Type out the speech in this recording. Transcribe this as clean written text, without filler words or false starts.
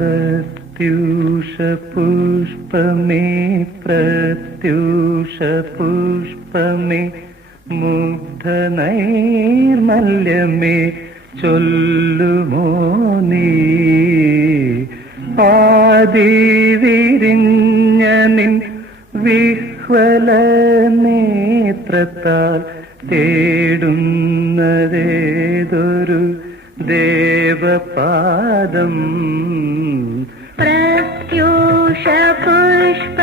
പ്രത്യൂഷ പുഷ്പമേ പ്രത്യൂഷ പുഷ്പമേ മുഗ്ധ നൈർമല്യമേ ചൊല്ലുമോ നീ ആദിവിരിഞ്ഞ നിൻ വിഹ്വല നേത്രത്താൽ തേടുന്നതേതൊരു ദേവപാദം പ്രത്യൂഷ പുഷ്പ